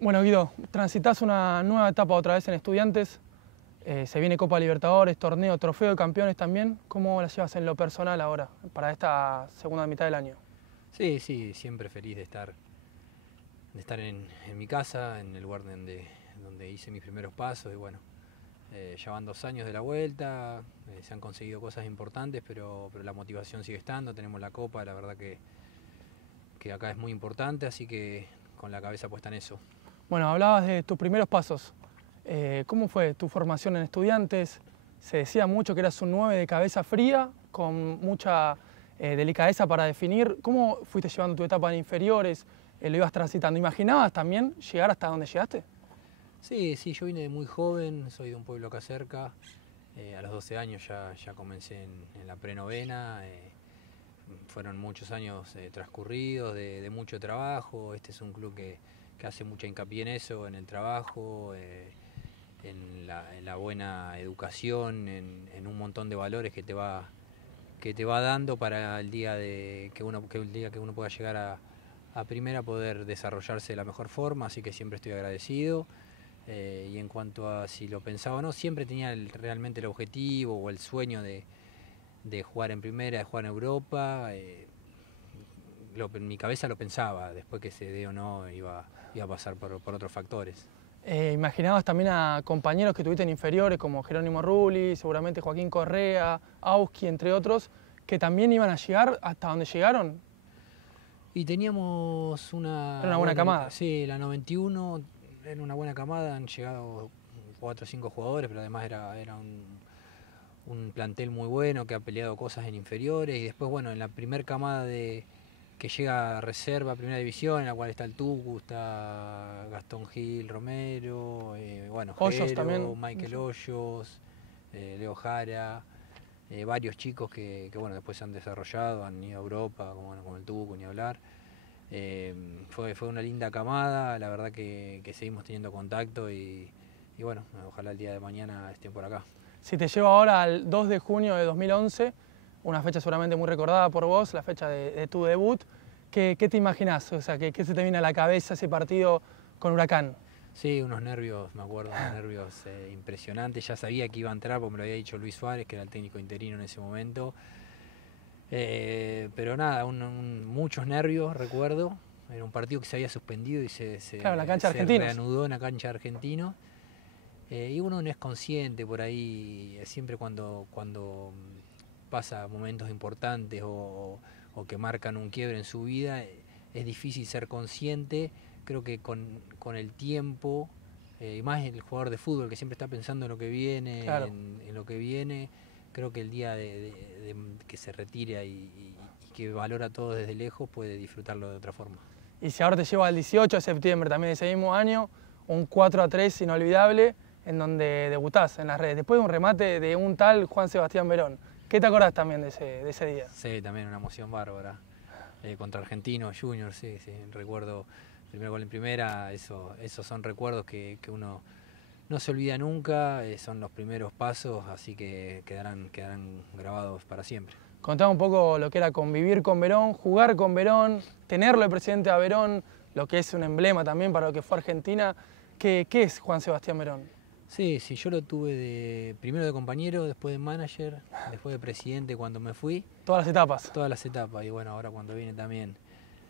Bueno, Guido, transitas una nueva etapa otra vez en Estudiantes. Se viene Copa Libertadores, torneo, trofeo de campeones también. ¿Cómo la llevas en lo personal ahora, para esta segunda mitad del año? Sí, sí, siempre feliz de estar en mi casa, en el lugar donde hice mis primeros pasos. Y bueno, ya van 2 años de la vuelta, se han conseguido cosas importantes, pero la motivación sigue estando. Tenemos la Copa, la verdad que acá es muy importante, así que con la cabeza puesta en eso. Bueno, hablabas de tus primeros pasos. ¿Cómo fue tu formación en Estudiantes? Se decía mucho que eras un 9 de cabeza fría, con mucha delicadeza para definir. ¿Cómo fuiste llevando tu etapa en inferiores? ¿Lo ibas transitando? ¿Imaginabas también llegar hasta donde llegaste? Sí, sí, yo vine de muy joven, soy de un pueblo acá cerca. A los 12 años ya comencé en la prenovena. Fueron muchos años transcurridos de mucho trabajo. Este es un club que hace mucha hincapié en eso, en el trabajo, en la buena educación, en un montón de valores que te va dando para el día que uno pueda llegar a primera, poder desarrollarse de la mejor forma. Así que siempre estoy agradecido. Y en cuanto a si lo pensaba o no, siempre tenía realmente el objetivo o el sueño de jugar en primera, de jugar en Europa. En mi cabeza lo pensaba, después que se dé o no iba a pasar por otros factores. ¿Imaginabas también a compañeros que tuviste en inferiores como Jerónimo Rulli, seguramente Joaquín Correa, Auski, entre otros, que también iban a llegar hasta donde llegaron? Y teníamos Era una buena bueno, camada. sí, la 91 era una buena camada, han llegado 4 o 5 jugadores, pero además era un plantel muy bueno que ha peleado cosas en inferiores. Y después, bueno, en la primer camada que llega a reserva, primera división, en la cual está el Tucu, está Gastón Gil, Romero, bueno, Hoyos Jero, también. Michael Hoyos, Leo Jara, varios chicos que, bueno, después se han desarrollado, han ido a Europa, como el Tucu, ni hablar. Fue una linda camada, la verdad que seguimos teniendo contacto y bueno, ojalá el día de mañana estén por acá. Si te llevo ahora al 2 de junio de 2011, una fecha seguramente muy recordada por vos, la fecha de tu debut, ¿qué te imaginás? O sea, ¿qué se te viene a la cabeza ese partido con Huracán? Sí, unos nervios, me acuerdo, unos nervios impresionantes. Ya sabía que iba a entrar porque me lo había dicho Luis Suárez, que era el técnico interino en ese momento. Pero nada, muchos nervios, recuerdo. Era un partido que se había suspendido y Claro, la cancha de se Argentinos. reanudó en la cancha de Argentinos. Y uno no es consciente por ahí, siempre cuando pasa momentos importantes o que marcan un quiebre en su vida, es difícil ser consciente. Creo que con el tiempo, y más el jugador de fútbol que siempre está pensando en lo que viene, Claro. en lo que viene, creo que el día que se retire y que valora todo desde lejos puede disfrutarlo de otra forma. Y si ahora te llevo al 18 de septiembre también de ese mismo año, un 4-3 inolvidable en donde debutás en las redes, después de un remate de un tal Juan Sebastián Verón. ¿Qué te acordás también de ese día? Sí, también una emoción bárbara. Contra Argentinos Juniors, sí, sí, recuerdo el primer gol en primera. Esos son recuerdos que uno no se olvida nunca, son los primeros pasos, así que quedarán grabados para siempre. Contame un poco lo que era convivir con Verón, jugar con Verón, tenerlo de presidente a Verón, lo que es un emblema también para lo que fue Argentina. ¿Qué es Juan Sebastián Verón? Sí, sí, yo lo tuve primero de compañero, después de manager, después de presidente cuando me fui. Todas las etapas. Todas las etapas, y bueno, ahora cuando viene también.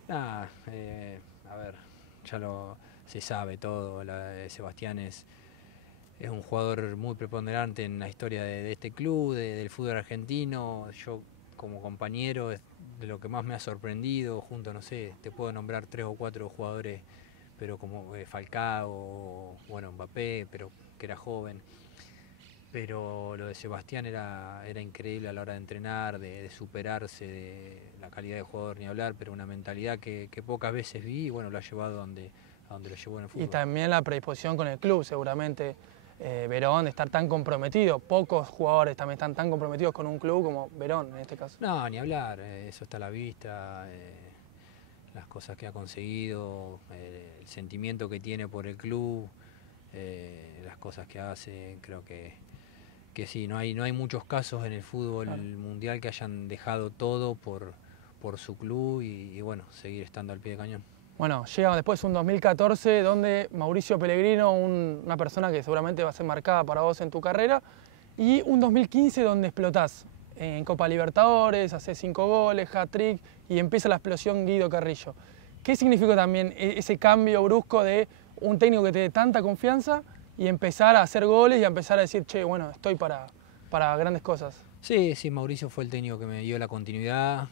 A ver, se sabe todo. Sebastián es un jugador muy preponderante en la historia de este club, del fútbol argentino. Yo como compañero es de lo que más me ha sorprendido, junto, no sé, te puedo nombrar 3 o 4 jugadores, pero como Falcao, bueno, Mbappé, pero que era joven. Pero lo de Sebastián era increíble a la hora de entrenar, de superarse, de la calidad de jugador ni hablar, pero una mentalidad que pocas veces vi y bueno, lo ha llevado a donde lo llevó en el fútbol. Y también la predisposición con el club, seguramente. Verón, de estar tan comprometido. Pocos jugadores también están tan comprometidos con un club como Verón en este caso. No, ni hablar, eso está a la vista, las cosas que ha conseguido, el sentimiento que tiene por el club, las cosas que hace, creo que sí, no hay muchos casos en el fútbol Claro. mundial que hayan dejado todo por su club y bueno, seguir estando al pie de cañón. Bueno, llega después un 2014 donde Mauricio Pellegrino, una persona que seguramente va a ser marcada para vos en tu carrera, y un 2015 donde explotás en Copa Libertadores, haces 5 goles, hat-trick y empieza la explosión Guido Carrillo. ¿Qué significó también ese cambio brusco de un técnico que te dé tanta confianza y empezar a hacer goles y a empezar a decir, che, bueno, estoy para grandes cosas? Sí, sí, Mauricio fue el técnico que me dio la continuidad.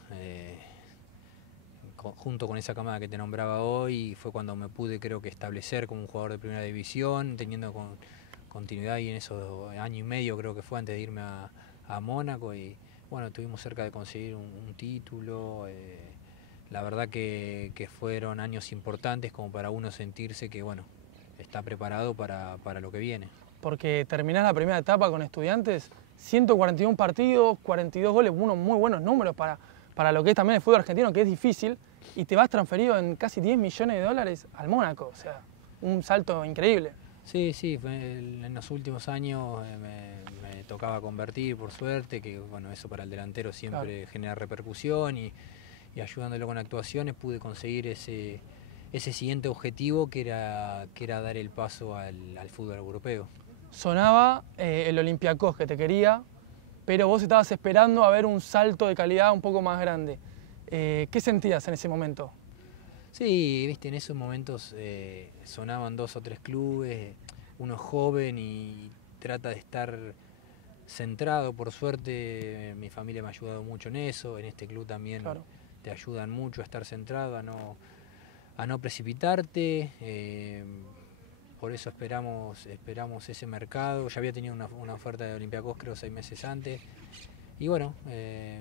Junto con esa camada que te nombraba hoy, fue cuando me pude, creo que, establecer como un jugador de primera división, teniendo continuidad, y en esos año y medio creo que fue antes de irme a Mónaco, y bueno, estuvimos cerca de conseguir un título. La verdad que fueron años importantes como para uno sentirse que, bueno, está preparado para lo que viene. Porque terminás la primera etapa con Estudiantes, 141 partidos, 42 goles, unos muy buenos números para lo que es también el fútbol argentino, que es difícil, y te vas transferido en casi 10 millones de dólares al Mónaco, o sea, un salto increíble. Sí, sí, en los últimos años me tocaba convertir, por suerte, que bueno, eso para el delantero siempre genera repercusión, y ayudándolo con actuaciones pude conseguir ese siguiente objetivo que era dar el paso al fútbol europeo. Sonaba el Olympiacos que te quería, pero vos estabas esperando a ver un salto de calidad un poco más grande. ¿Qué sentías en ese momento? Sí, viste, en esos momentos sonaban 2 o 3 clubes, uno es joven y trata de estar centrado. Por suerte mi familia me ha ayudado mucho en eso, en este club también. Claro. Te ayudan mucho a estar centrado, a no precipitarte. Por eso esperamos ese mercado. Ya había tenido una oferta de Olympiacos, creo, 6 meses antes. Y bueno,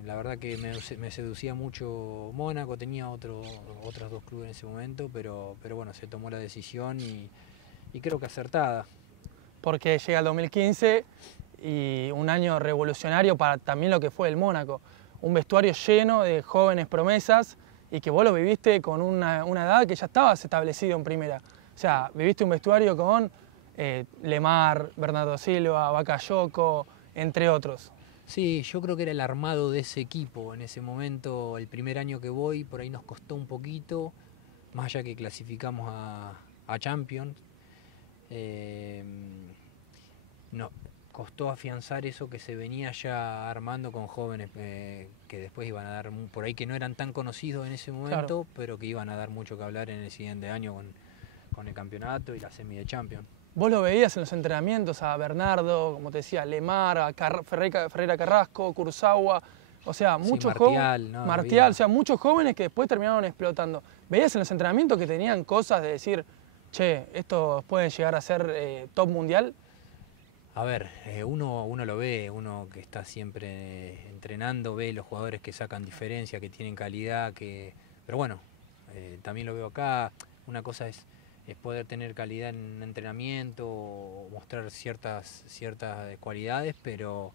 la verdad que me seducía mucho Mónaco. Tenía otros 2 clubes en ese momento, pero bueno, se tomó la decisión y creo que acertada. Porque llega el 2015 y un año revolucionario para también lo que fue el Mónaco. Un vestuario lleno de jóvenes promesas y que vos lo viviste con una edad que ya estabas establecido en primera. O sea, viviste un vestuario con Lemar, Bernardo Silva, Bakayoko, entre otros. Sí, yo creo que era el armado de ese equipo. En ese momento, el primer año que voy, por ahí nos costó un poquito, más allá que clasificamos a Champions. No, costó afianzar eso que se venía ya armando con jóvenes que después iban a dar, por ahí que no eran tan conocidos en ese momento, claro, pero que iban a dar mucho que hablar en el siguiente año con el campeonato y la semi de Champions. Vos lo veías en los entrenamientos a Bernardo, como te decía, Lemar, a Ferreira Carrasco, Kurzawa, o sea, muchos jóvenes, ¿no? Martial, o sea, muchos jóvenes que después terminaron explotando. ¿Veías en los entrenamientos que tenían cosas de decir, che, estos pueden llegar a ser top mundial? A ver, uno lo ve, uno que está siempre entrenando, ve los jugadores que sacan diferencia, que tienen calidad, pero bueno, también lo veo acá. Una cosa es poder tener calidad en entrenamiento o mostrar ciertas cualidades, pero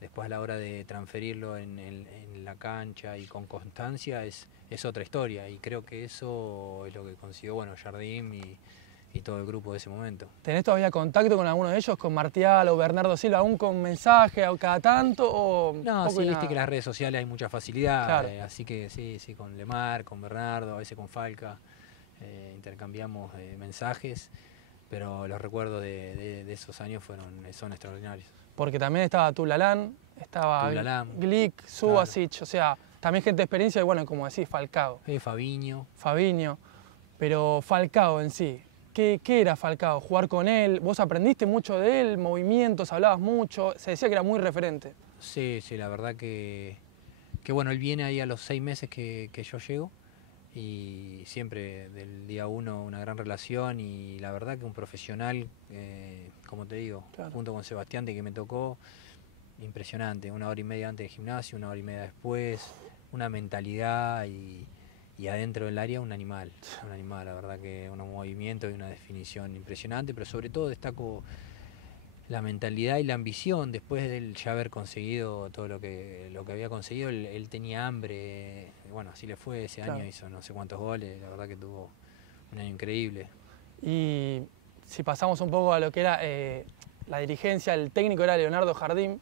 después a la hora de transferirlo en la cancha y con constancia es otra historia, y creo que eso es lo que consiguió, bueno, Jardim y todo el grupo de ese momento. ¿Tenés todavía contacto con alguno de ellos, con Martial o Bernardo Silva, aún con mensaje cada tanto? O no, sí, viste que en las redes sociales hay mucha facilidad, claro, así que sí, con Lemar, con Bernardo, a veces con Falca. Intercambiamos mensajes, pero los recuerdos de esos años son extraordinarios. Porque también estaba Tulalán, estaba Glick, Subasic, claro, o sea, también gente de experiencia y bueno, como decís, Falcao. Fabinho. Pero Falcao en sí, ¿qué era Falcao? ¿Jugar con él? ¿Vos aprendiste mucho de él? ¿Movimientos? ¿Hablabas mucho? Se decía que era muy referente. Sí, la verdad que bueno, él viene ahí a los 6 meses que yo llego. Y siempre del día 1 una gran relación, y la verdad que un profesional, como te digo, claro, junto con Sebastián, de que me tocó, impresionante. 1 hora y media antes del gimnasio, 1 hora y media después, una mentalidad y adentro del área un animal, la verdad que un movimiento y una definición impresionante, pero sobre todo destaco la mentalidad y la ambición. Después de él ya haber conseguido todo lo que había conseguido, él tenía hambre. Bueno, así le fue ese año, claro, hizo no sé cuántos goles, la verdad que tuvo un año increíble. Y si pasamos un poco a lo que era la dirigencia, el técnico era Leonardo Jardim,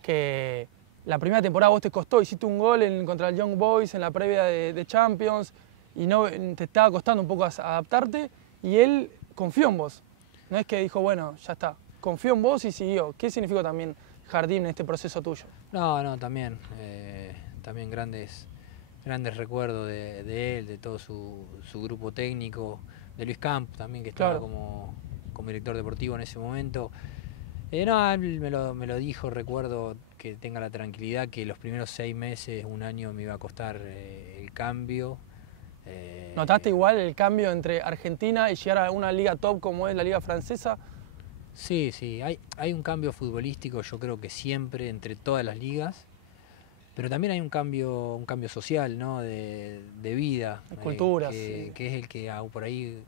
que la primera temporada vos te costó, hiciste un gol contra el Young Boys en la previa de Champions, y no te estaba costando un poco adaptarte y él confió en vos. No es que dijo, bueno, ya está, confió en vos y siguió. ¿Qué significó también Jardim en este proceso tuyo? No, también. También grandes recuerdos de él, de todo su grupo técnico, de Luis Camp también, que estaba como director deportivo en ese momento. No, él me lo dijo, recuerdo que tenga la tranquilidad que los primeros 6 meses, un año me iba a costar el cambio. ¿Notaste igual el cambio entre Argentina y llegar a una liga top como es la liga francesa? Sí, hay un cambio futbolístico, yo creo que siempre, entre todas las ligas, pero también hay un cambio social, ¿no? de vida. De culturas. Que es el que por ahí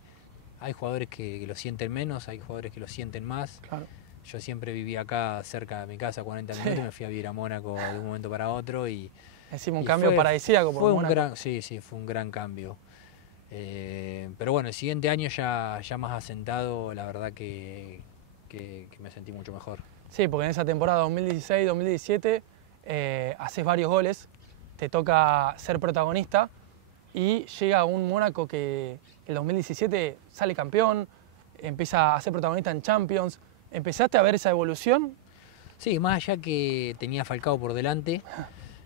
hay jugadores que lo sienten menos, hay jugadores que lo sienten más. Claro. Yo siempre vivía acá cerca de mi casa, 40 minutos, y me fui a vivir a Mónaco de un momento para otro. Encima un cambio paradisíaco por Mónaco. Sí, fue un gran cambio. Pero bueno, el siguiente año ya más asentado, la verdad que me sentí mucho mejor. Sí, porque en esa temporada 2016-2017 haces varios goles, te toca ser protagonista y llega un Mónaco que el 2017 sale campeón, empieza a ser protagonista en Champions. ¿Empezaste a ver esa evolución? Sí, más allá que tenía Falcao por delante,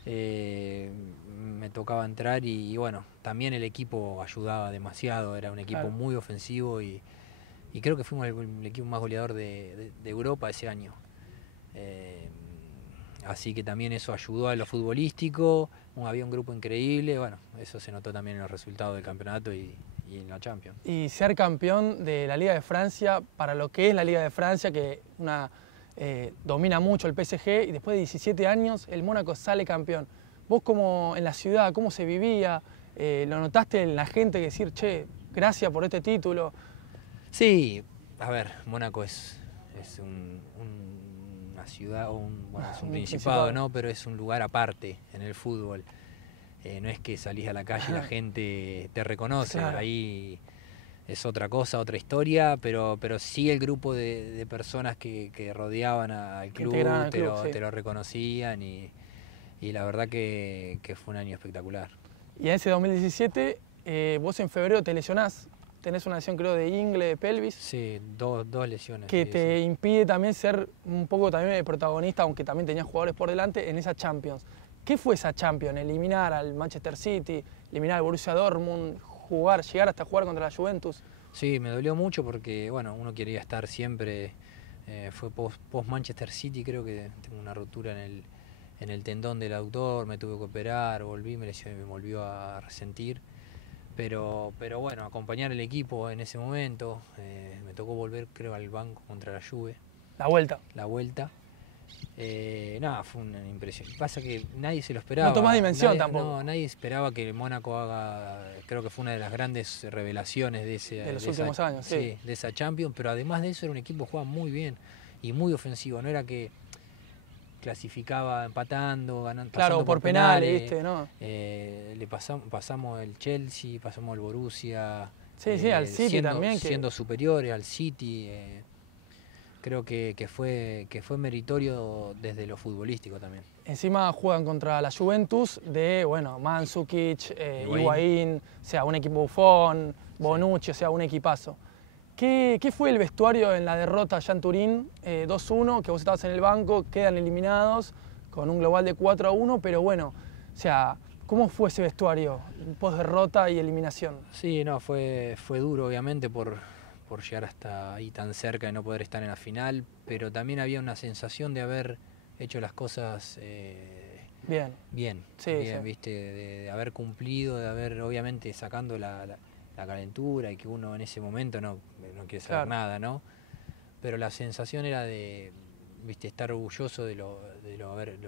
me tocaba entrar y bueno, también el equipo ayudaba demasiado, era un equipo muy ofensivo y creo que fuimos el equipo más goleador de Europa ese año. Así que también eso ayudó a lo futbolístico, había un grupo increíble, bueno, eso se notó también en los resultados del campeonato y en la Champions. Y ser campeón de la Liga de Francia, para lo que es la Liga de Francia, que domina mucho el PSG, y después de 17 años el Mónaco sale campeón. Vos como en la ciudad, ¿cómo se vivía? ¿Lo notaste en la gente decir, che, gracias por este título? Sí, a ver, Mónaco es una ciudad, es un principado, ¿no? Pero es un lugar aparte en el fútbol. No es que salís a la calle y la gente te reconoce, ahí es otra cosa, otra historia, pero sí el grupo de personas que rodeaban al club, te lo reconocían y la verdad que fue un año espectacular. Y en ese 2017 vos en febrero te lesionás, tenés una lesión creo de ingle, de pelvis. Sí, dos lesiones. Que te impide también ser un poco también el protagonista, aunque también tenías jugadores por delante, en esa Champions. ¿Qué fue esa Champions? Eliminar al Manchester City, eliminar al Borussia Dortmund, llegar hasta jugar contra la Juventus. Sí, me dolió mucho porque bueno, uno quería estar siempre, fue post Manchester City, creo que tengo una rotura en el tendón del aductor, me tuve que operar, volví, me lesioné, me volvió a resentir. Pero bueno, acompañar al equipo en ese momento, me tocó volver creo al banco contra la Juve. La vuelta. Nada, fue una impresión. Pasa que nadie se lo esperaba. No tomás dimensión tampoco. No, nadie esperaba que el Mónaco haga, creo que fue una de las grandes revelaciones de los últimos años, sí, de esa Champions, pero además de eso era un equipo que jugaba muy bien y muy ofensivo, no era que clasificaba empatando, ganando, claro, por penales, ¿viste? ¿No? Pasamos el Chelsea, pasamos el Borussia. Sí, al City también. Siendo superiores al City. Creo que fue meritorio desde lo futbolístico también. Encima juegan contra la Juventus de, bueno, Mandzukic, Higuaín, o sea, un equipo Buffon, Bonucci, o sea, un equipazo. ¿Qué fue el vestuario en la derrota allá en Turín, 2-1, que vos estabas en el banco, quedan eliminados con un global de 4-1, pero bueno, o sea, ¿cómo fue ese vestuario post derrota y eliminación? Sí, no, fue duro obviamente por llegar hasta ahí tan cerca y no poder estar en la final, pero también había una sensación de haber hecho las cosas bien, ¿viste? De haber cumplido, de haber obviamente sacando la calentura y que uno en ese momento no quiere saber nada, ¿no? Pero la sensación era de, ¿viste? Estar orgulloso de lo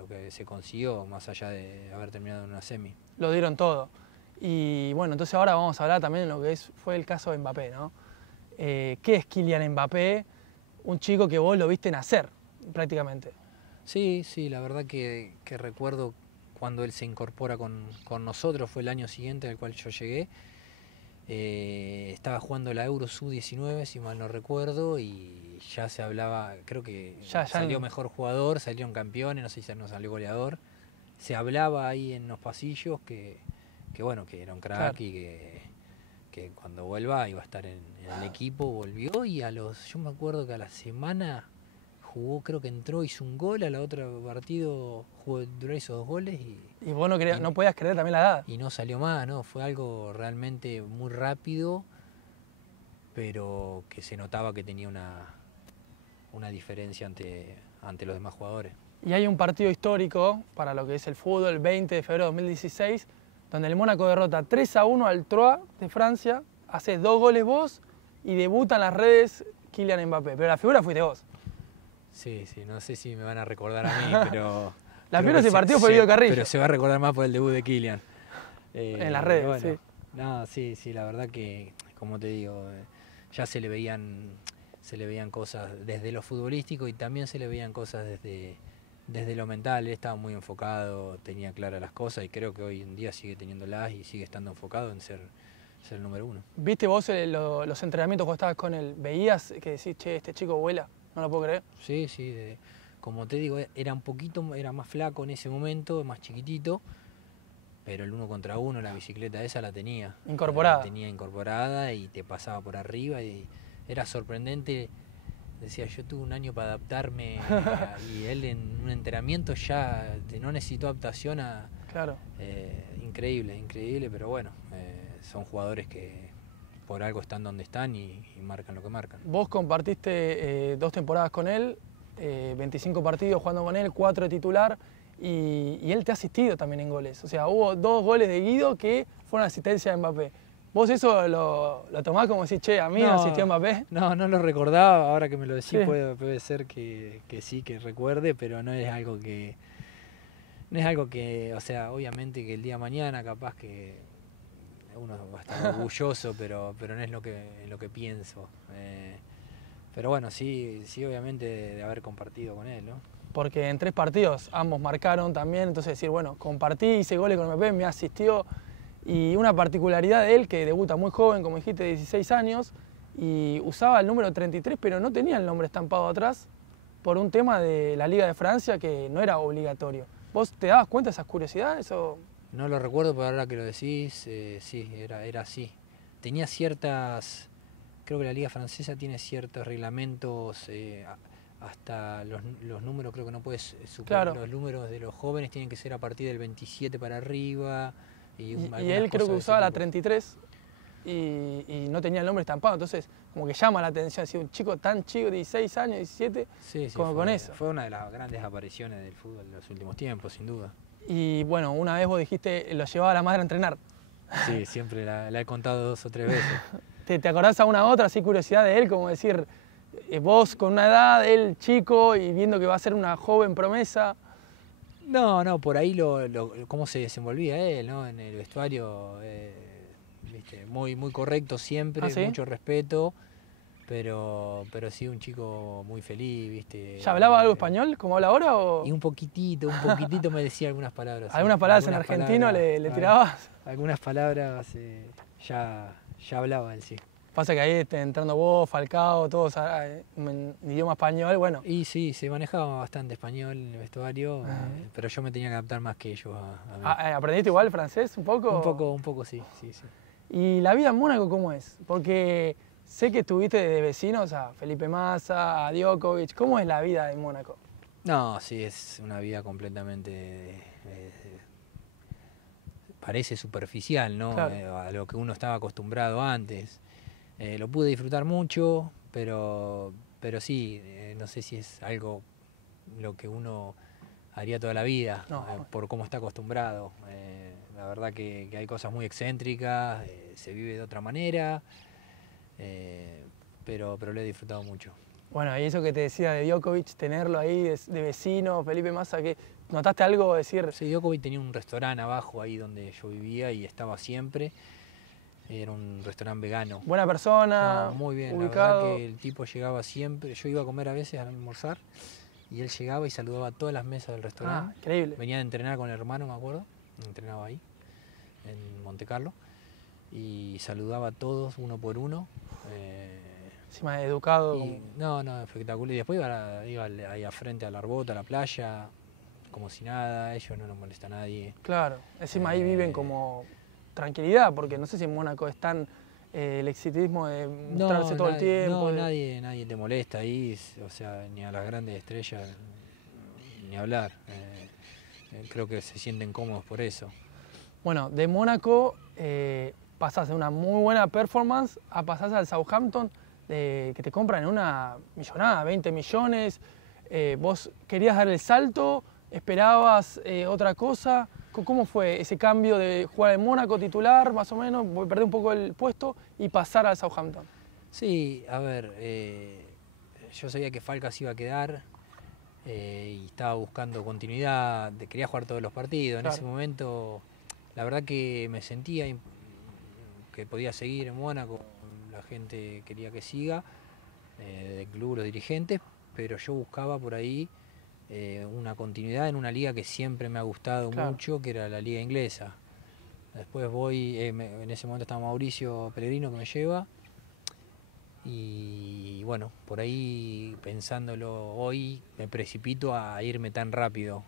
que se consiguió, más allá de haber terminado en una semi. Lo dieron todo. Y bueno, entonces ahora vamos a hablar también de lo que fue el caso de Mbappé, ¿no? ¿Qué es Kylian Mbappé? Un chico que vos lo viste nacer, prácticamente. Sí, la verdad que recuerdo cuando él se incorpora con nosotros, fue el año siguiente al cual yo llegué. Estaba jugando la Euro Sub-19, si mal no recuerdo, y ya se hablaba, creo que salió mejor jugador, salieron campeones, no sé si no salió goleador. Se hablaba ahí en los pasillos que bueno, que era un crack y que cuando vuelva iba a estar en el equipo. Volvió y yo me acuerdo que a la semana jugó, creo que entró, hizo un gol, a la otra partido hizo 2 goles Y vos no podías creer también la edad. y no salió más, ¿no? Fue algo realmente muy rápido, pero que se notaba que tenía una diferencia ante los demás jugadores. Y hay un partido histórico para lo que es el fútbol, el 20 de febrero de 2016, donde el Mónaco derrota 3-1 al Troyes de Francia, haces 2 goles vos y debuta en las redes Kylian Mbappé. Pero la figura fuiste vos. Sí, no sé si me van a recordar a mí, pero... La figura de ese partido fue Guido Carrillo. Pero se va a recordar más por el debut de Kylian. En las redes, bueno, sí. No, sí, la verdad que, como te digo, ya se le veían cosas desde lo futbolístico y también se le veían cosas desde lo mental. Él estaba muy enfocado, tenía claras las cosas y creo que hoy en día sigue teniéndolas y sigue estando enfocado en ser el número 1. ¿Viste vos los entrenamientos cuando estabas con él? ¿Veías que decís, che, este chico vuela? No lo puedo creer. Sí, como te digo, era más flaco en ese momento, más chiquitito, pero el 1 contra 1, la bicicleta esa la tenía. Incorporada. La tenía incorporada y te pasaba por arriba y era sorprendente. Decía, yo tuve un año para adaptarme y él en un entrenamiento ya no necesitó adaptación Claro. Increíble, pero bueno, son jugadores que por algo están donde están y marcan lo que marcan. Vos compartiste 2 temporadas con él, 25 partidos jugando con él, 4 de titular, y él te ha asistido también en goles. O sea, hubo 2 goles de Guido que fueron asistencia de Mbappé. ¿Vos eso lo tomás como decís, che, a mí me asistió Mbappé? No lo recordaba, ahora que me lo decís Sí. puede ser que sí, que recuerde, pero no es algo que, o sea, obviamente que el día de mañana capaz que uno va a estar orgulloso, pero no es lo que pienso. Pero bueno, sí, obviamente de haber compartido con él, ¿no? Porque en 3 partidos ambos marcaron también, entonces decir, bueno, compartí, hice goles con Mbappé, me asistió. Y una particularidad de él, que debuta muy joven, como dijiste, 16 años, y usaba el número 33, pero no tenía el nombre estampado atrás, por un tema de la Liga de Francia que no era obligatorio. ¿Vos te dabas cuenta de esas curiosidades? O... No lo recuerdo, pero ahora que lo decís, sí, era así. Tenía ciertas, creo que la Liga Francesa tiene ciertos reglamentos, hasta los números creo que no puedes superar. Claro. Los números de los jóvenes tienen que ser a partir del 27 para arriba. Y él creo que usaba la 33 y no tenía el nombre estampado, entonces como que llama la atención, así un chico tan chico, 16 años, 17, sí, como con eso. Fue una de las grandes apariciones del fútbol de los últimos tiempos, sin duda. Y bueno, una vez vos dijiste, lo llevaba a la madre a entrenar. Sí, siempre la he contado 2 o 3 veces. ¿Te acordás a una otra así curiosidad de él, como decir, vos con una edad, él chico y viendo que va a ser una joven promesa? No, por ahí cómo se desenvolvía él, ¿no? En el vestuario, ¿viste? Muy correcto siempre, ¿Ah, sí? mucho respeto, pero sí un chico muy feliz, ¿viste? ¿Ya hablaba algo español, como habla ahora? O... Y un poquitito me decía algunas palabras. ¿Algunas palabras en argentino le tirabas? Algunas palabras ya hablaba él, sí. Pasa que ahí entrando vos, Falcao, todos en idioma español, bueno. Y sí, se manejaba bastante español en el vestuario, pero yo me tenía que adaptar más que ellos a mí. ¿Aprendiste igual francés un poco? Un poco sí. ¿Y la vida en Mónaco cómo es? Porque sé que estuviste de vecinos a Felipe Massa, a Djokovic. ¿Cómo es la vida en Mónaco? No, sí, es una vida completamente... parece superficial, ¿no? Claro. A lo que uno estaba acostumbrado antes. Lo pude disfrutar mucho, pero sí, no sé si es algo lo que uno haría toda la vida, No. por cómo está acostumbrado. La verdad que hay cosas muy excéntricas, se vive de otra manera, pero lo he disfrutado mucho. Bueno, y eso que te decía de Djokovic, tenerlo ahí de vecino, Felipe Massa, que ¿notaste algo decir? Sí, Djokovic tenía un restaurante abajo ahí donde yo vivía y estaba siempre. Era un restaurante vegano. Buena persona, no, muy bien, ubicado. La verdad que el tipo llegaba siempre, yo iba a comer a veces al almorzar y él llegaba y saludaba a todas las mesas del restaurante. Increíble. Venía a entrenar con el hermano, me acuerdo, entrenaba ahí, en Monte Carlo, y saludaba a todos uno por uno. Encima educado. No, espectacular. Y después iba ahí a frente a la Arbota, a la playa, como si nada, ellos no nos molesta a nadie. Claro, encima ahí viven como tranquilidad, porque no sé si en Mónaco es tan el exitismo de mostrarse todo el tiempo. No, nadie te molesta ahí, o sea, ni a las grandes estrellas, ni hablar. Creo que se sienten cómodos por eso. Bueno, de Mónaco pasás de una muy buena performance a pasás al Southampton, que te compran en una millonada, 20 millones. ¿Vos querías dar el salto? ¿Esperabas otra cosa? ¿Cómo fue ese cambio de jugar en Mónaco titular, más o menos, perder un poco el puesto y pasar al Southampton? Sí, a ver, yo sabía que Falcas iba a quedar y estaba buscando continuidad, quería jugar todos los partidos. Claro. En ese momento, la verdad que me sentía que podía seguir en Mónaco, la gente quería que siga, del club, los dirigentes, pero yo buscaba por ahí una continuidad en una liga que siempre me ha gustado mucho, que era la liga inglesa. Después voy, en ese momento estaba Mauricio Pellegrino que me lleva, y bueno, por ahí pensándolo hoy me precipito a irme tan rápido.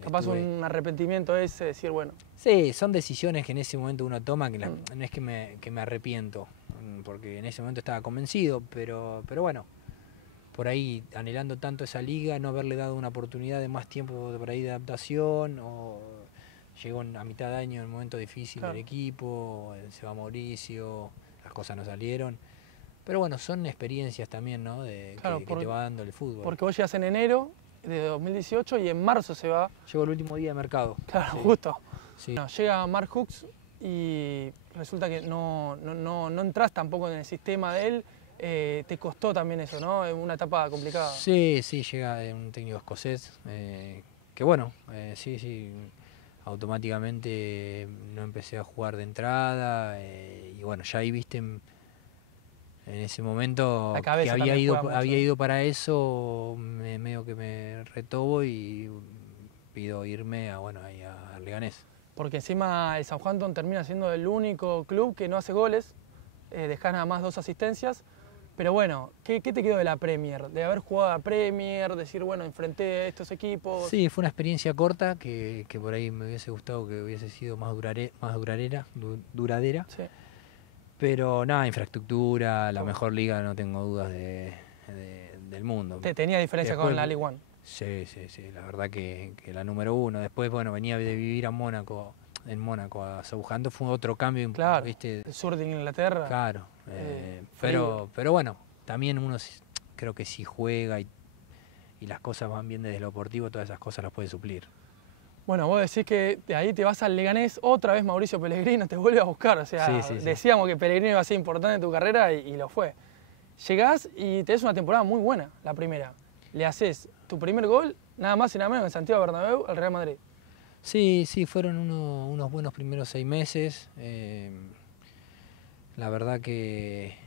Capaz un arrepentimiento ese, decir, bueno. Sí, son decisiones que en ese momento uno toma, que no es que me arrepiento, porque en ese momento estaba convencido, pero bueno, por ahí anhelando tanto esa liga, no haberle dado una oportunidad de más tiempo por ahí de adaptación, o llegó a mitad de año en un momento difícil del equipo, se va Mauricio, las cosas no salieron. Pero bueno, son experiencias también, ¿no? Que te va dando el fútbol. Porque vos llegas en enero de 2018 y en marzo se va. Llegó el último día de mercado. Claro, sí. Justo. Sí. Bueno, llega Mark Hughes y resulta que no entras tampoco en el sistema de él. Te costó también eso, ¿no? Es una etapa complicada. Sí, llega un técnico escocés, que bueno, sí, automáticamente no empecé a jugar de entrada, y bueno, ya ahí viste en ese momento que había ido para eso, medio que me retobo y pido irme a Leganés. Porque encima el Southampton termina siendo el único club que no hace goles, dejás nada más 2 asistencias. Pero bueno, ¿qué te quedó de la Premier? De haber jugado a Premier, decir, bueno, enfrenté a estos equipos. Sí, fue una experiencia corta que por ahí me hubiese gustado que hubiese sido más duradera. Sí. Pero nada, infraestructura, la mejor liga, no tengo dudas del mundo. ¿Te tenía diferencia con la Ligue 1? Sí, la verdad que la número 1. Después, bueno, venía de vivir en Mónaco a Southampton, fue otro cambio. Claro, ¿viste? El sur de Inglaterra. Claro, pero bueno, también uno creo que si juega y las cosas van bien desde lo deportivo, todas esas cosas las puede suplir. Bueno, vos decís que de ahí te vas al Leganés, otra vez Mauricio Pellegrino te vuelve a buscar, o sea, decíamos que Pellegrino iba a ser importante en tu carrera y lo fue. Llegás y tenés una temporada muy buena, la primera. Le haces tu primer gol, nada más y nada menos, en Santiago Bernabéu, al Real Madrid. Sí, fueron unos buenos primeros 6 meses. La verdad que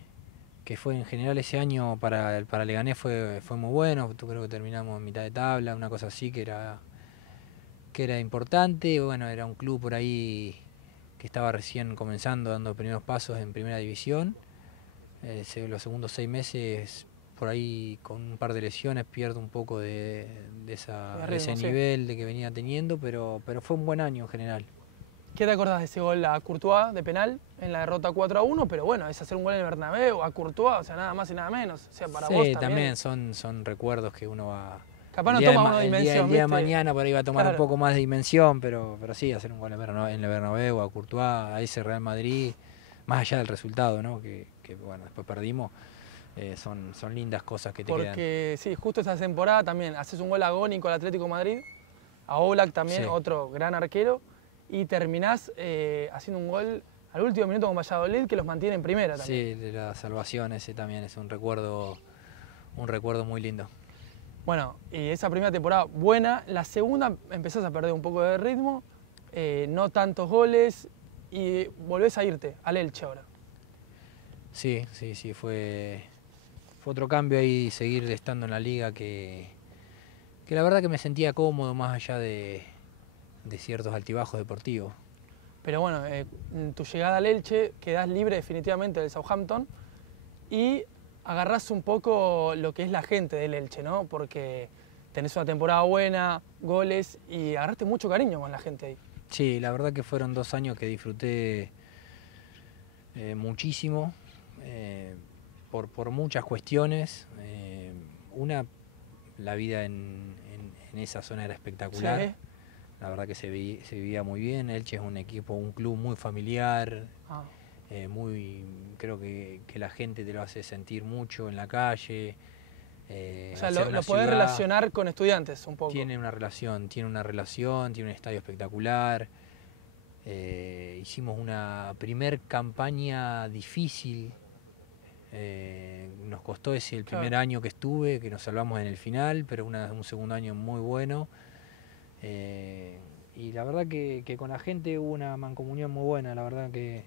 fue en general ese año para Leganés fue muy bueno. Creo que terminamos en mitad de tabla, una cosa así que era importante. Bueno, era un club por ahí que estaba recién comenzando, dando primeros pasos en primera división. Los segundos 6 meses por ahí con un par de lesiones pierdo un poco de ese nivel de que venía teniendo, pero fue un buen año en general. ¿Qué te acordás de ese gol a Courtois de penal en la derrota 4-1? Pero bueno, es hacer un gol en el Bernabéu a Courtois, o sea, nada más y nada menos. O sea, para vos también son recuerdos que uno va... Capaz no toma una dimensión, el día de mañana por ahí va a tomar un poco más de dimensión, pero sí, hacer un gol en el Bernabéu a Courtois, a ese Real Madrid, más allá del resultado, ¿no? Que bueno, después perdimos. Son lindas cosas que te quedan. Porque sí, justo esa temporada también haces un gol agónico al Atlético de Madrid, a Oblak también, otro gran arquero, y terminás haciendo un gol al último minuto con Valladolid que los mantiene en primera también. Sí, de la salvación, ese también es un recuerdo muy lindo. Bueno, y esa primera temporada buena, la segunda empezás a perder un poco de ritmo, no tantos goles y volvés a irte al Elche ahora. Sí, fue otro cambio ahí, seguir estando en la liga que la verdad que me sentía cómodo más allá de ciertos altibajos deportivos. Pero bueno, en tu llegada al Elche quedás libre definitivamente del Southampton y agarrás un poco lo que es la gente del Elche, ¿no? Porque tenés una temporada buena, goles y agarraste mucho cariño con la gente ahí. Sí, la verdad que fueron 2 años que disfruté muchísimo, por muchas cuestiones. Una, la vida en esa zona era espectacular. Sí. La verdad que se vivía muy bien. Elche es un equipo, un club muy familiar. Creo que la gente te lo hace sentir mucho en la calle. O sea, lo podés relacionar con Estudiantes un poco. Tiene una relación, tiene un estadio espectacular. Hicimos una primer campaña difícil. Nos costó el primer año que estuve, que nos salvamos en el final, pero un segundo año muy bueno. Y la verdad que con la gente hubo una mancomunión muy buena, la verdad que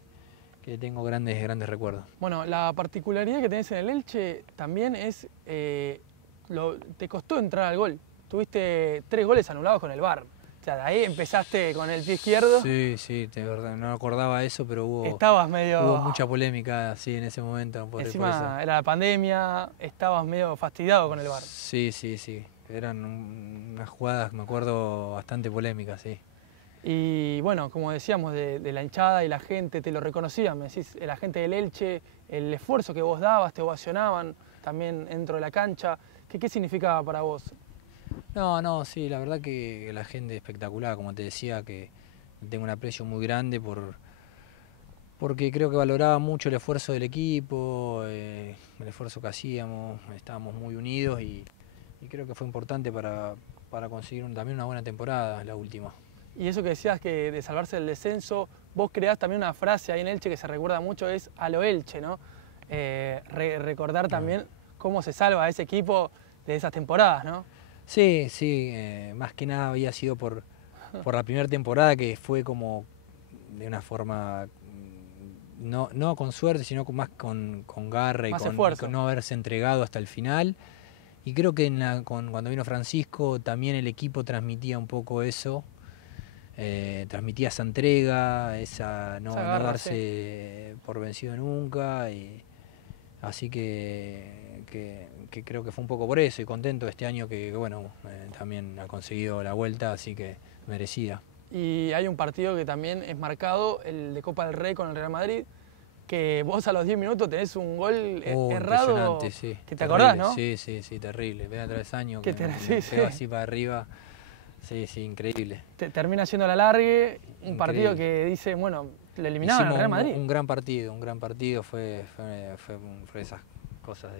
tengo grandes recuerdos. Bueno, la particularidad que tenés en el Elche también es, te costó entrar al gol. Tuviste 3 goles anulados con el VAR. O sea, de ahí empezaste con el pie izquierdo. Sí, de verdad, no acordaba eso, pero hubo mucha polémica en ese momento. Encima era la pandemia, estabas medio fastidiado con el VAR. Sí. Eran unas jugadas, me acuerdo, bastante polémicas, sí. Y bueno, como decíamos, de la hinchada y la gente, te lo reconocían, me decís, la gente del Elche, el esfuerzo que vos dabas, te ovacionaban también dentro de la cancha. ¿Qué significaba para vos? No, sí, la verdad que la gente es espectacular, como te decía, que tengo un aprecio muy grande porque creo que valoraba mucho el esfuerzo del equipo, el esfuerzo que hacíamos, estábamos muy unidos y creo que fue importante para conseguir también una buena temporada, la última. Y eso que decías que de salvarse del descenso, vos creás también una frase ahí en Elche que se recuerda mucho, es a lo Elche, ¿no? Recordar también cómo se salva a ese equipo de esas temporadas, ¿no? Sí, más que nada había sido por la primera temporada, que fue como de una forma, no con suerte, sino más con garra y con no haberse entregado hasta el final. Y creo que cuando vino Francisco también el equipo transmitía un poco eso, transmitía esa entrega, no darse por vencido nunca. Así que creo que fue un poco por eso, y contento este año que también ha conseguido la vuelta, así que merecida. Y hay un partido que también es marcado, el de Copa del Rey con el Real Madrid, que vos a los 10 minutos tenés un gol errado, sí, que te acordás, ¿no? Sí, terrible, ven a travesaño, que pegó así para arriba, sí, increíble. Termina siendo la largue, un partido que dice, bueno, le eliminaron al Real Madrid. Un gran partido, fue esas cosas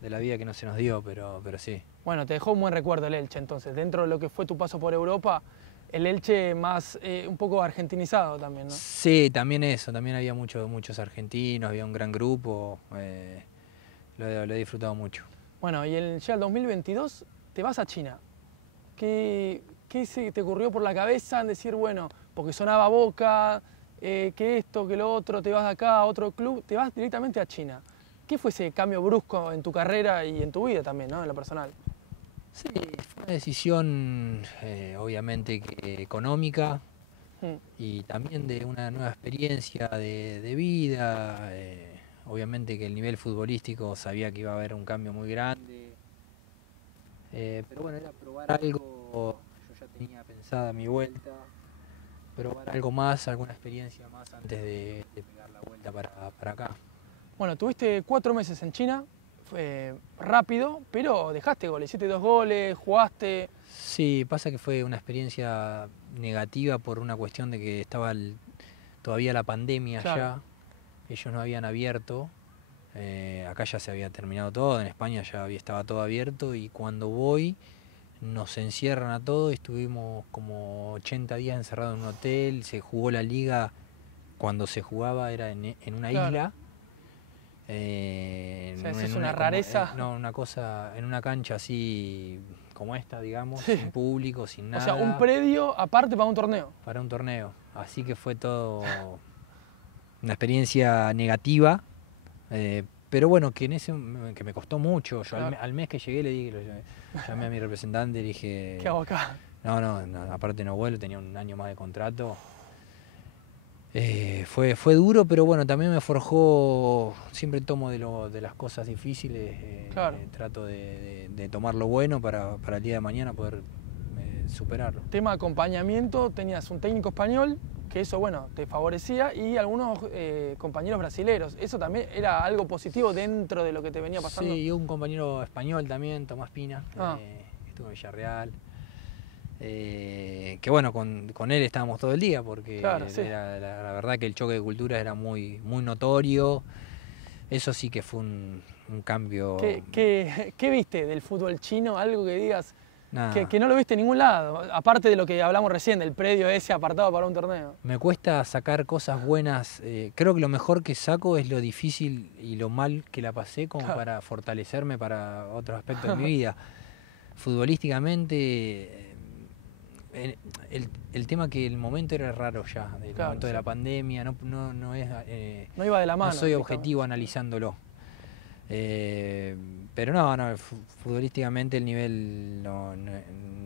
de la vida que no se nos dio, pero sí. Bueno, te dejó un buen recuerdo el Elche, entonces, dentro de lo que fue tu paso por Europa, el Elche más un poco argentinizado también, ¿no? Sí, también eso, también había muchos argentinos, había un gran grupo, lo he disfrutado mucho. Bueno, y ya el 2022 te vas a China. ¿Qué se te ocurrió por la cabeza en decir, bueno, porque sonaba Boca, que esto, que lo otro, te vas de acá a otro club, te vas directamente a China? ¿Qué fue ese cambio brusco en tu carrera y en tu vida también, ¿no? En lo personal. Sí, fue una decisión obviamente económica y también de una nueva experiencia de vida. Obviamente que el nivel futbolístico sabía que iba a haber un cambio muy grande, pero bueno, era probar algo. Yo ya tenía pensada mi vuelta, probar algo más, alguna experiencia más antes de pegar la vuelta para acá. Bueno, tuviste 4 meses en China. Fue rápido, pero dejaste goles, hiciste 2 goles, jugaste. Sí, pasa que fue una experiencia negativa por una cuestión de que estaba todavía la pandemia allá, ellos no habían abierto, acá ya se había terminado todo, en España ya estaba todo abierto, y cuando voy nos encierran a todos y estuvimos como 80 días encerrados en un hotel. Se jugó la liga, cuando se jugaba era en una isla. Es una rareza. Una cosa, en una cancha así como esta, digamos, sin público, sin nada. O sea, un predio aparte para un torneo. Para un torneo. Así que fue todo una experiencia negativa, pero bueno, que me costó mucho. Yo al mes que llegué le dije, llamé a mi representante y le dije... ¿Qué hago acá? No, aparte no vuelvo, tenía un año más de contrato. Fue duro, pero bueno, también me forjó. Siempre tomo de las cosas difíciles, trato de tomar lo bueno para el día de mañana poder superarlo. Tema acompañamiento, tenías un técnico español que eso, bueno, te favorecía, y algunos compañeros brasileros. ¿Eso también era algo positivo dentro de lo que te venía pasando? Sí, y un compañero español también, Tomás Pina, Ah. que estuvo en Villarreal. Que bueno, con él estábamos todo el día porque Claro, sí. era, la verdad que el choque de culturas era muy notorio. Eso sí que fue un cambio. ¿Qué viste del fútbol chino? Algo que digas Nada. que no lo viste en ningún lado, aparte de lo que hablamos recién, del predio ese apartado para un torneo. Me cuesta sacar cosas buenas. Creo que lo mejor que saco es lo difícil y lo mal que la pasé como Claro. para fortalecerme para otros aspectos de mi vida. Futbolísticamente, el tema que el momento era raro ya, el Claro, momento de sí. la pandemia, no es, No iba de la mano. no soy objetivo analizándolo. Pero no, futbolísticamente el nivel no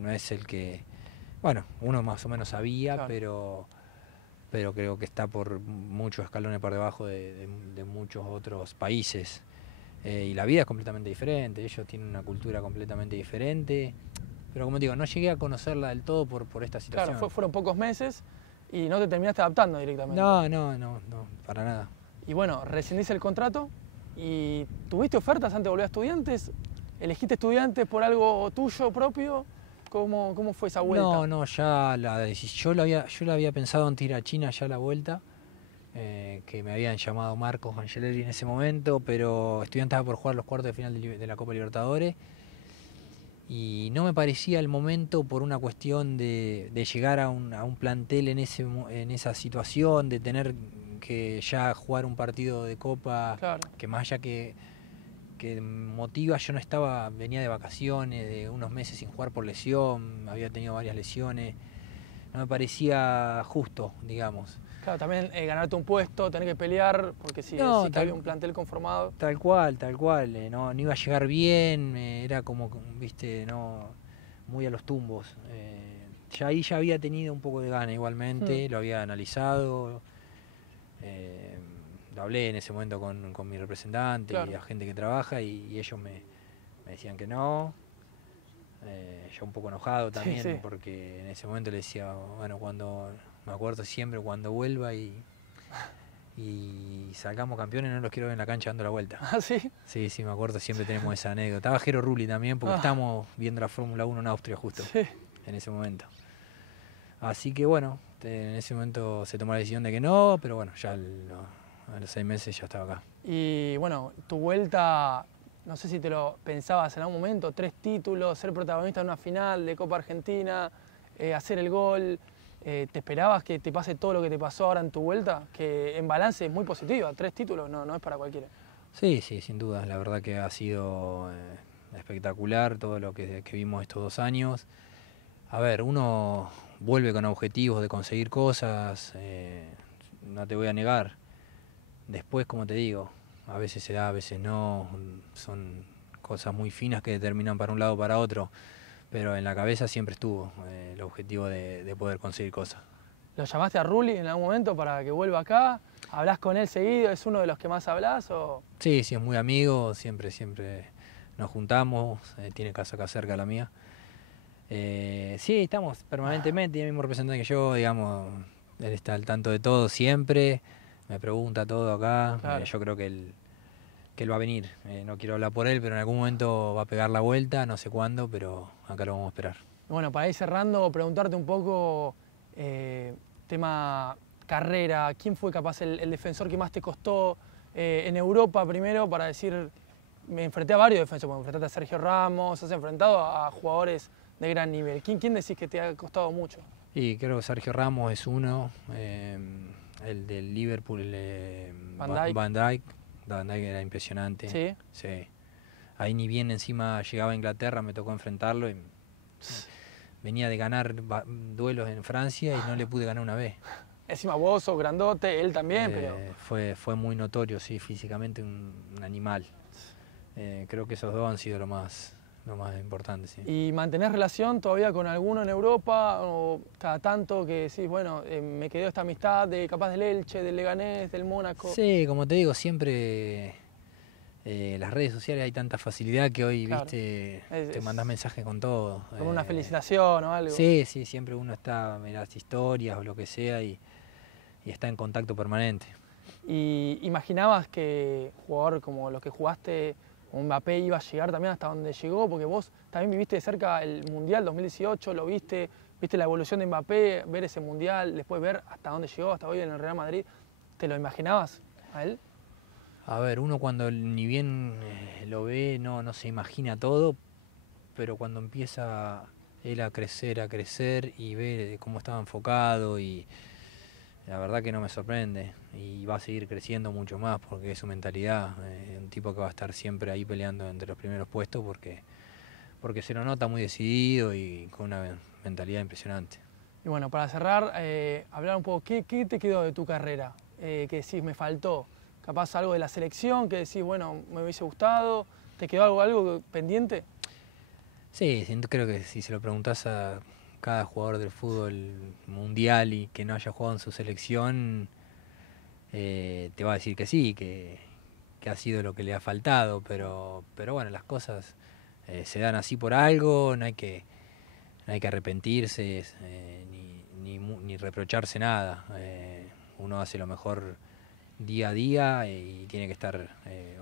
es el que, bueno, uno más o menos sabía, claro. pero creo que está por muchos escalones por debajo de muchos otros países. Y la vida es completamente diferente, ellos tienen una cultura completamente diferente, pero como digo, no llegué a conocerla del todo por esta situación. Claro, fueron pocos meses y no te terminaste adaptando directamente. No, para nada. Y bueno, rescindiste el contrato y ¿tuviste ofertas antes de volver a Estudiantes? ¿Elegiste Estudiantes por algo tuyo propio? ¿Cómo fue esa vuelta? No, ya yo la había pensado en ir a China ya a la vuelta, que me habían llamado Marcos Angeleri en ese momento, pero Estudiantes estaba por jugar los cuartos de final de la Copa Libertadores y no me parecía el momento por una cuestión de llegar a un plantel en esa situación, de tener que ya jugar un partido de Copa, claro. Que más allá que motiva, yo no estaba, venía de vacaciones, de unos meses sin jugar por lesión, había tenido varias lesiones, no me parecía justo, digamos. Claro, también ganarte un puesto, tener que pelear, porque sí que había un plantel conformado. Tal cual, no iba a llegar bien, era como, viste, no muy a los tumbos. Ya ahí ya había tenido un poco de gana igualmente, lo había analizado. Lo hablé en ese momento con mi representante, claro. Y la gente que trabaja y ellos me decían que no. Yo un poco enojado también, sí. Porque en ese momento le decía, bueno, me acuerdo siempre cuando vuelva y salgamos campeones, no los quiero ver en la cancha dando la vuelta. ¿Ah, sí? Sí, me acuerdo, siempre tenemos esa anécdota. Estaba Jero Rulli también, porque estábamos viendo la Fórmula 1 en Austria justo, sí. En ese momento. Así que bueno, en ese momento se tomó la decisión de que no, pero bueno, ya a los 6 meses ya estaba acá. Y bueno, tu vuelta, no sé si te lo pensabas en algún momento, 3 títulos, ser protagonista de una final de Copa Argentina, hacer el gol. ¿Te esperabas que te pase todo lo que te pasó ahora en tu vuelta? Que en balance es muy positiva, 3 títulos no es para cualquiera. Sí, sin duda, la verdad que ha sido espectacular todo lo que vimos estos 2 años. A ver, uno vuelve con objetivos de conseguir cosas, no te voy a negar. Después, como te digo, a veces se da, a veces no, son cosas muy finas que determinan para un lado o para otro, pero en la cabeza siempre estuvo el objetivo de poder conseguir cosas. ¿Lo llamaste a Rulli en algún momento para que vuelva acá? ¿Hablás con él seguido? ¿Es uno de los que más hablás? ¿O? Sí, es muy amigo, siempre nos juntamos, tiene casa acá cerca la mía. Sí, estamos permanentemente, el mismo representante que yo, digamos, él está al tanto de todo siempre, me pregunta todo acá, claro. Yo creo que él va a venir, no quiero hablar por él, pero en algún momento va a pegar la vuelta, no sé cuándo, pero acá lo vamos a esperar. Bueno, para ir cerrando, preguntarte un poco, tema carrera, ¿quién fue capaz el defensor que más te costó en Europa primero para decir, me enfrenté a varios defensores, me enfrentaste a Sergio Ramos, has enfrentado a jugadores de gran nivel? ¿Quién decís que te ha costado mucho? Y creo que Sergio Ramos es uno, el del Liverpool, Van Dijk era impresionante. ¿Sí? Sí. Ahí ni bien encima llegaba a Inglaterra, me tocó enfrentarlo y venía de ganar duelos en Francia y no le pude ganar una vez. Encima vos sos grandote, él también, pero... Fue muy notorio, sí, físicamente un animal. Creo que esos dos han sido lo más importante, sí. ¿Y mantenés relación todavía con alguno en Europa o cada tanto que decís, bueno, me quedó esta amistad capaz del Elche, del Leganés, del Mónaco? Sí, como te digo, siempre las redes sociales hay tanta facilidad que hoy, claro, viste, te mandás mensajes con todo. Como una felicitación o algo. Sí, siempre uno está, mirás historias o lo que sea y está en contacto permanente. ¿Y imaginabas que jugador como los que jugaste, como Mbappé, iba a llegar también hasta donde llegó? Porque vos también viviste de cerca el Mundial 2018, lo viste la evolución de Mbappé, ver ese Mundial, después ver hasta dónde llegó, hasta hoy en el Real Madrid. ¿Te lo imaginabas a él? A ver, uno cuando ni bien lo ve no se imagina todo, pero cuando empieza él a crecer y ve cómo estaba enfocado, y la verdad que no me sorprende, y va a seguir creciendo mucho más porque es su mentalidad, un tipo que va a estar siempre ahí peleando entre los primeros puestos porque se lo nota muy decidido y con una mentalidad impresionante. Y bueno, para cerrar, hablar un poco, ¿qué te quedó de tu carrera? Que decís, me faltó, capaz algo de la selección, que decís, bueno, me hubiese gustado, ¿te quedó algo pendiente? Sí, creo que si se lo preguntás a cada jugador del fútbol mundial y que no haya jugado en su selección, te va a decir que sí, que ha sido lo que le ha faltado, pero bueno, las cosas se dan así por algo, no hay que arrepentirse ni reprocharse nada. Uno hace lo mejor día a día y tiene que estar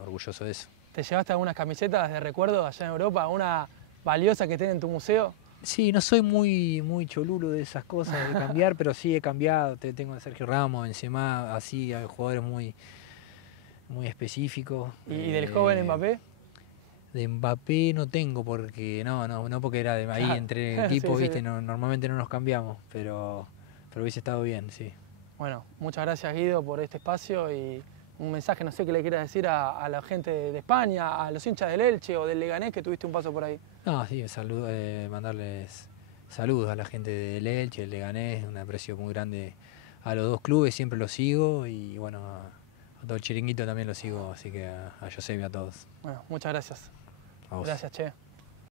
orgulloso de eso. ¿Te llevaste algunas camisetas de recuerdo allá en Europa, una valiosa que esté en tu museo? Sí, no soy muy cholulo de esas cosas, de cambiar, pero sí he cambiado. Tengo a Sergio Ramos, Benzema, así, hay jugadores muy específicos. ¿Y del joven Mbappé? De Mbappé no tengo, porque no porque era de ahí entre equipos, sí, ¿viste? Sí. No, normalmente no nos cambiamos, pero hubiese estado bien, sí. Bueno, muchas gracias Guido por este espacio y un mensaje, no sé qué le quieras decir a la gente de España, a los hinchas del Elche o del Leganés que tuviste un paso por ahí. No, sí, mandarles saludos a la gente del Elche, del Leganés, un aprecio muy grande a los dos clubes, siempre los sigo, y bueno, a todo el Chiringuito también lo sigo, así que a Josep y a todos. Bueno, muchas gracias. A vos. Gracias, che.